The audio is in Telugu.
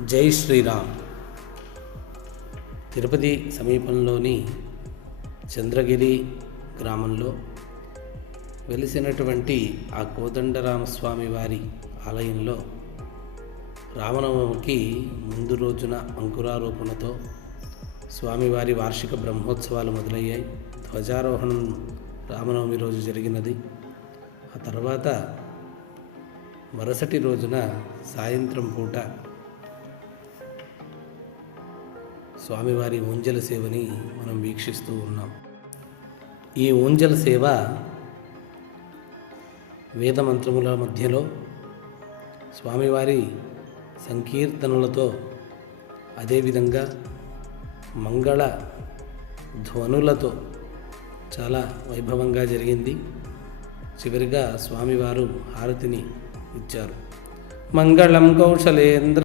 జై శ్రీరామ్. తిరుపతి సమీపంలోని చంద్రగిరి గ్రామంలో వెలిసినటువంటి ఆ కోదండరామస్వామి వారి ఆలయంలో రామనవమికి ముందు రోజున అంకురారోపణతో స్వామివారి వార్షిక బ్రహ్మోత్సవాలు మొదలయ్యాయి. ధ్వజారోహణం రామనవమి రోజు జరిగినది. ఆ తర్వాత మరుసటి రోజున సాయంత్రం పూట స్వామివారి ఊంజల సేవని మనం వీక్షిస్తూ ఉన్నాం. ఈ ఊంజల సేవ వేదమంత్రముల మధ్యలో స్వామివారి సంకీర్తనలతో, అదేవిధంగా మంగళ ధ్వనులతో చాలా వైభవంగా జరిగింది. చివరిగా స్వామివారు హారతిని ఇచ్చారు. మంగళం కౌశలేంద్ర